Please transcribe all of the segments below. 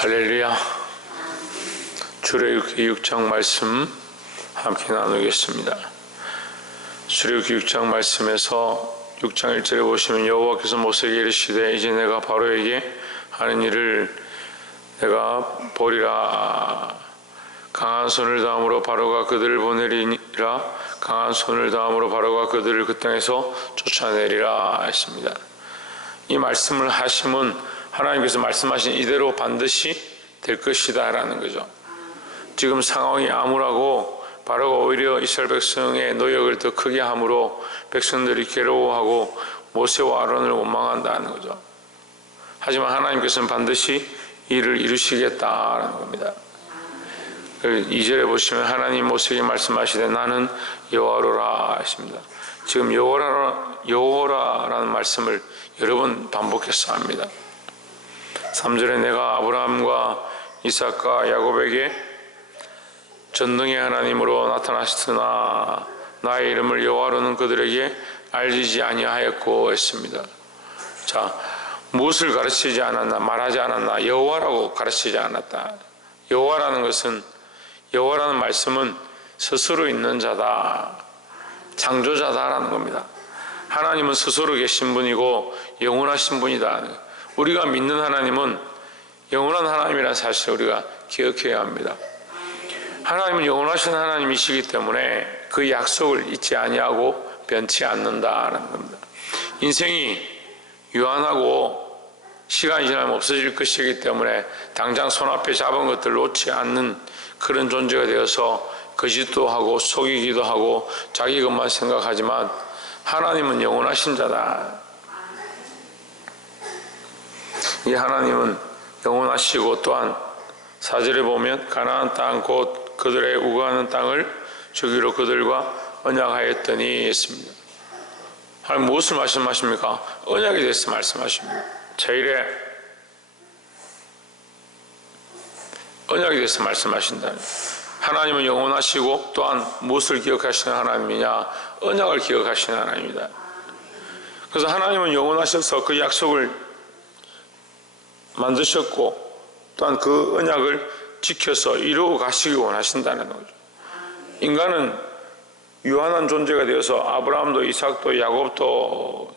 할렐루야. 출애굽기 6장 말씀 함께 나누겠습니다. 출애굽기 6장 말씀에서 6장 1절에 보시면 여호와께서 모세에게 이르시되 이제 내가 바로에게 하는 일을 내가 보리라. 강한 손을 다함으로 바로가 그들을 보내리라. 강한 손을 다함으로 바로가 그들을 그 땅에서 쫓아내리라 했습니다. 이 말씀을 하심은 하나님께서 말씀하신 이대로 반드시 될 것이다 라는 거죠. 지금 상황이 암울하고 바로가 오히려 이스라엘 백성의 노역을 더 크게 함으로 백성들이 괴로워하고 모세와 아론을 원망한다는 거죠. 하지만 하나님께서는 반드시 이를 이루시겠다라는 겁니다. 2절에 보시면 하나님 모세에게 말씀하시되 나는 여호와로라 하십니다. 지금 여호와라는 말씀을 여러 번 반복해서 합니다. 3절에 내가 아브라함과 이삭과 야곱에게 전능의 하나님으로 나타나시으나 나의 이름을 여호와로는 그들에게 알리지 아니하였고 했습니다. 자, 무엇을 가르치지 않았나, 말하지 않았나, 여호와라고 가르치지 않았다. 여호와라는 것은, 여호와라는 말씀은 스스로 있는 자다, 창조자다라는 겁니다. 하나님은 스스로 계신 분이고 영원하신 분이다. 우리가 믿는 하나님은 영원한 하나님이라는 사실을 우리가 기억해야 합니다. 하나님은 영원하신 하나님이시기 때문에 그 약속을 잊지 아니하고 변치 않는다라는 겁니다. 인생이 유한하고 시간이 지나면 없어질 것이기 때문에 당장 손앞에 잡은 것들을 놓지 않는 그런 존재가 되어서 거짓도 하고 속이기도 하고 자기 것만 생각하지만 하나님은 영원하신 자다. 이 하나님은 영원하시고 또한 4절에 보면 가나안 땅 곧 그들의 우거하는 땅을 주기로 그들과 언약하였더니 했습니다. 하나님 무엇을 말씀하십니까? 언약에 대해서 말씀하십니다. 제1에 언약에 대해서 말씀하신다. 하나님은 영원하시고 또한 무엇을 기억하시는 하나님이냐? 언약을 기억하시는 하나님입니다. 그래서 하나님은 영원하셔서 그 약속을 만드셨고 또한 그 언약을 지켜서 이루어 가시기 원하신다는 거죠. 인간은 유한한 존재가 되어서 아브라함도 이삭도 야곱도,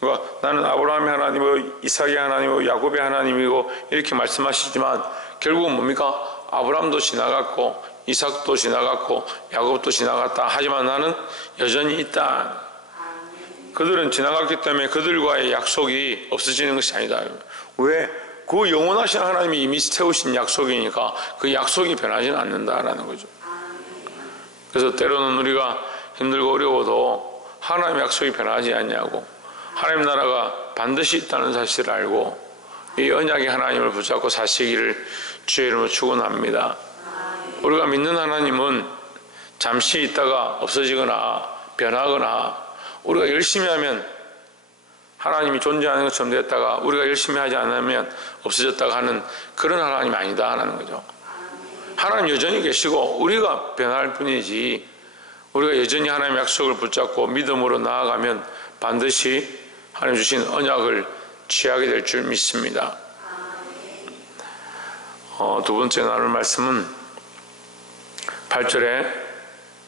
그러니까 나는 아브라함의 하나님이고 이삭의 하나님이고 야곱의 하나님이고 이렇게 말씀하시지만 결국은 뭡니까? 아브라함도 지나갔고 이삭도 지나갔고 야곱도 지나갔다. 하지만 나는 여전히 있다. 그들은 지나갔기 때문에 그들과의 약속이 없어지는 것이 아니다. 왜? 그 영원하신 하나님이 이미 세우신 약속이니까 그 약속이 변하지는 않는다라는 거죠. 그래서 때로는 우리가 힘들고 어려워도 하나님의 약속이 변하지 않냐고, 하나님 나라가 반드시 있다는 사실을 알고 이 언약의 하나님을 붙잡고 사시기를 주의 이름으로 축원합니다. 우리가 믿는 하나님은 잠시 있다가 없어지거나 변하거나 우리가 열심히 하면 하나님이 존재하는 것처럼 됐다가 우리가 열심히 하지 않으면 없어졌다가 하는 그런 하나님이 아니다 하는 거죠. 하나님 여전히 계시고 우리가 변할 뿐이지, 우리가 여전히 하나님의 약속을 붙잡고 믿음으로 나아가면 반드시 하나님 주신 언약을 취하게 될 줄 믿습니다. 두 번째 나눌 말씀은 8절에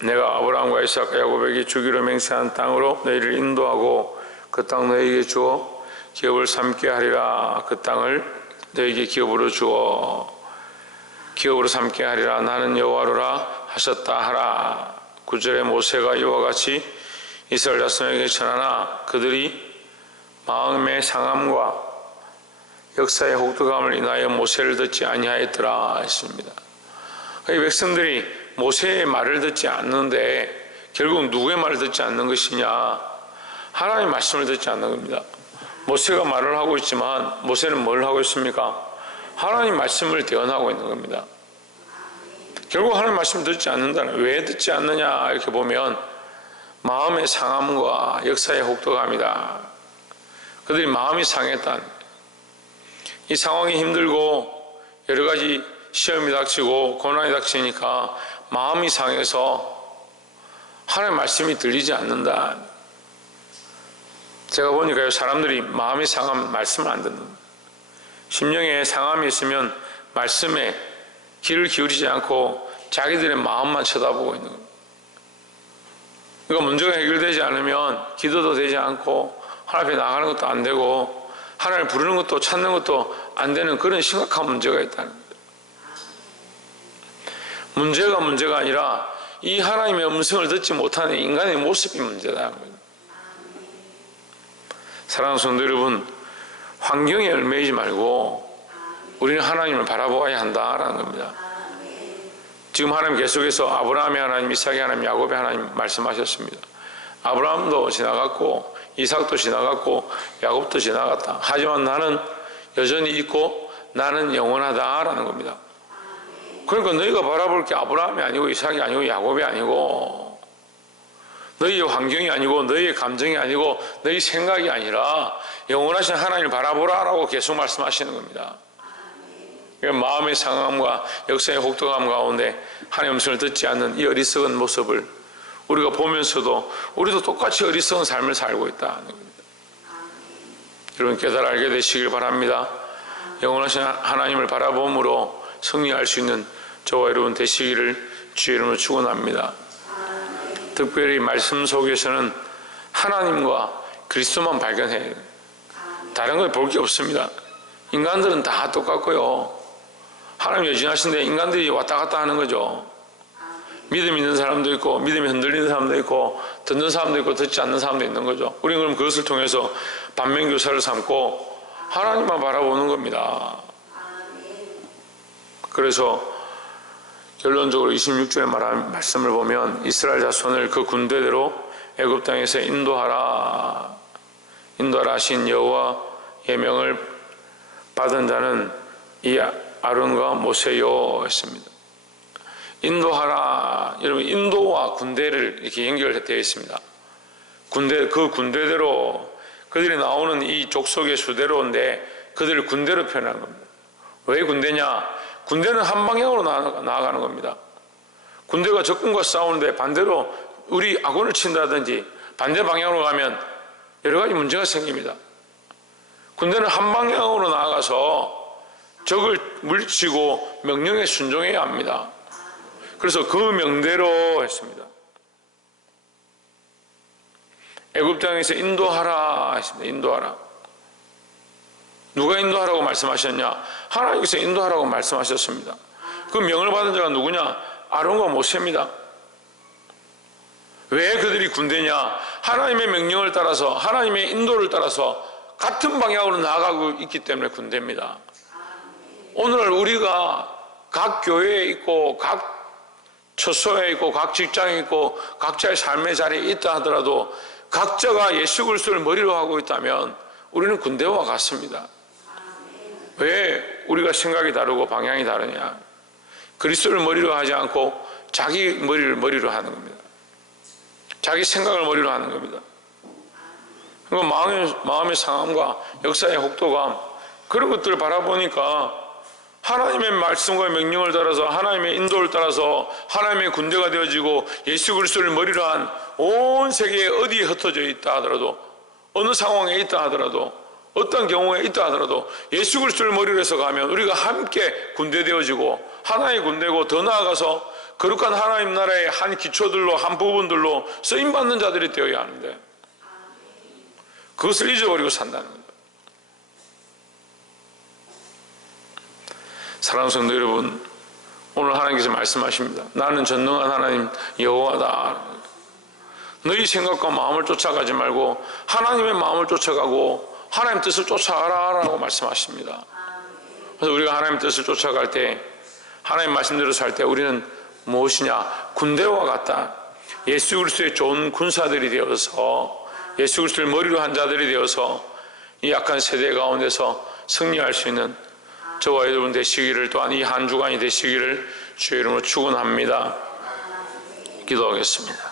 내가 아브라함과 이삭 야곱에게 주기로 맹세한 땅으로 너희를 인도하고 그 땅 너희에게 주어 기업을 삼게 하리라. 그 땅을 너희에게 기업으로 주어 기업으로 삼게 하리라. 나는 여호와로라 하셨다 하라. 9절에 모세가 이와 같이 이스라엘 자손에게 전하나 그들이 마음의 상함과 역사의 혹독함을 인하여 모세를 듣지 아니하였더라 했습니다. 이 백성들이 모세의 말을 듣지 않는데 결국 누구의 말을 듣지 않는 것이냐? 하나님의 말씀을 듣지 않는 겁니다. 모세가 말을 하고 있지만 모세는 뭘 하고 있습니까? 하나님 말씀을 대언하고 있는 겁니다. 결국 하나님 말씀을 듣지 않는다는, 왜 듣지 않느냐 이렇게 보면 마음의 상함과 역사의 혹독함이다. 그들이 마음이 상했다. 이 상황이 힘들고 여러 가지 시험이 닥치고 고난이 닥치니까 마음이 상해서 하나님의 말씀이 들리지 않는다. 제가 보니까요, 사람들이 마음이 상하면 말씀을 안 듣는 거예요. 심령에 상함이 있으면 말씀에 귀를 기울이지 않고 자기들의 마음만 쳐다보고 있는 겁니다. 그러니까 문제가 해결되지 않으면 기도도 되지 않고 하나님 앞에 나가는 것도 안 되고 하나님을 부르는 것도 찾는 것도 안 되는 그런 심각한 문제가 있다는 겁니다. 문제가 아니라 이 하나님의 음성을 듣지 못하는 인간의 모습이 문제다. 사랑하는 성도 여러분, 환경에 얽매이지 말고 우리는 하나님을 바라보아야 한다라는 겁니다. 지금 하나님 계속해서 아브라함의 하나님, 이삭의 하나님, 야곱의 하나님 말씀하셨습니다. 아브라함도 지나갔고 이삭도 지나갔고 야곱도 지나갔다. 하지만 나는 여전히 있고 나는 영원하다라는 겁니다. 그러니까 너희가 바라볼 게 아브라함이 아니고 이삭이 아니고 야곱이 아니고 너희의 환경이 아니고 너희의 감정이 아니고 너희 생각이 아니라 영원하신 하나님을 바라보라라고 계속 말씀하시는 겁니다. 그러니까 마음의 상함과 역사의 혹독함 가운데 하나님의 음성을 듣지 않는 이 어리석은 모습을 우리가 보면서도 우리도 똑같이 어리석은 삶을 살고 있다는 겁니다. 여러분 깨달아 알게 되시길 바랍니다. 영원하신 하나님을 바라봄으로 승리할 수 있는 저와 여러분 되시기를 주의 이름으로 축원합니다. 특별히 말씀 속에서는 하나님과 그리스도만 발견해야 해요. 다른 걸 볼 게 없습니다. 인간들은 다 똑같고요. 하나님 여진하신데 인간들이 왔다 갔다 하는 거죠. 믿음 있는 사람도 있고 믿음이 흔들리는 사람도 있고 듣는 사람도 있고 듣지 않는 사람도 있는 거죠. 우리는 그럼 그것을 통해서 반면교사를 삼고 하나님만 바라보는 겁니다. 그래서 결론적으로 26절에 말한 말씀을 보면 이스라엘 자손을 그 군대대로 애굽 땅에서 인도하라 하신 여호와의 명을 받은 자는 이 아론과 모세요 했습니다. 인도하라. 여러분 인도와 군대를 이렇게 연결되어 있습니다. 그 군대대로 그들이 나오는 이 족속의 수대로인데 그들을 군대로 표현한 겁니다. 왜 군대냐? 군대는 한 방향으로 나아가는 겁니다. 군대가 적군과 싸우는데 반대로 우리 아군을 친다든지 반대 방향으로 가면 여러 가지 문제가 생깁니다. 군대는 한 방향으로 나아가서 적을 물리치고 명령에 순종해야 합니다. 그래서 그 명대로 했습니다. 애굽 땅에서 인도하라 했습니다. 인도하라. 누가 인도하라고 말씀하셨냐? 하나님께서 인도하라고 말씀하셨습니다. 그 명을 받은 자가 누구냐? 아론과 모세입니다. 왜 그들이 군대냐? 하나님의 명령을 따라서 하나님의 인도를 따라서 같은 방향으로 나아가고 있기 때문에 군대입니다. 오늘 우리가 각 교회에 있고 각 처소에 있고 각 직장에 있고 각자의 삶의 자리에 있다 하더라도 각자가 예수 그리스도를 머리로 하고 있다면 우리는 군대와 같습니다. 왜 우리가 생각이 다르고 방향이 다르냐? 그리스도를 머리로 하지 않고 자기 머리를 머리로 하는 겁니다. 자기 생각을 머리로 하는 겁니다. 그러니까 마음의 상함과 역사의 혹독함 그런 것들을 바라보니까 하나님의 말씀과 명령을 따라서 하나님의 인도를 따라서 하나님의 군대가 되어지고 예수 그리스도를 머리로 한 온 세계에 어디에 흩어져 있다 하더라도 어느 상황에 있다 하더라도 어떤 경우에 있다 하더라도 예수 그리스도를 머리로 해서 가면 우리가 함께 군대 되어지고 하나의 군대고 더 나아가서 거룩한 하나님 나라의 한 기초들로 한 부분들로 쓰임받는 자들이 되어야 하는데 그것을 잊어버리고 산다는 겁니다. 사랑하는 성도 여러분, 오늘 하나님께서 말씀하십니다. 나는 전능한 하나님 여호와다. 너희 생각과 마음을 쫓아가지 말고 하나님의 마음을 쫓아가고 하나님 뜻을 쫓아가라 라고 말씀하십니다. 그래서 우리가 하나님 뜻을 쫓아갈 때 하나님 말씀대로 살 때 우리는 무엇이냐? 군대와 같다. 예수 그리스도의 좋은 군사들이 되어서 예수 그리스도를 머리로 한 자들이 되어서 이 약한 세대 가운데서 승리할 수 있는 저와 여러분 되시기를 또한 이 한 주간이 되시기를 주의 이름으로 축원합니다. 기도하겠습니다.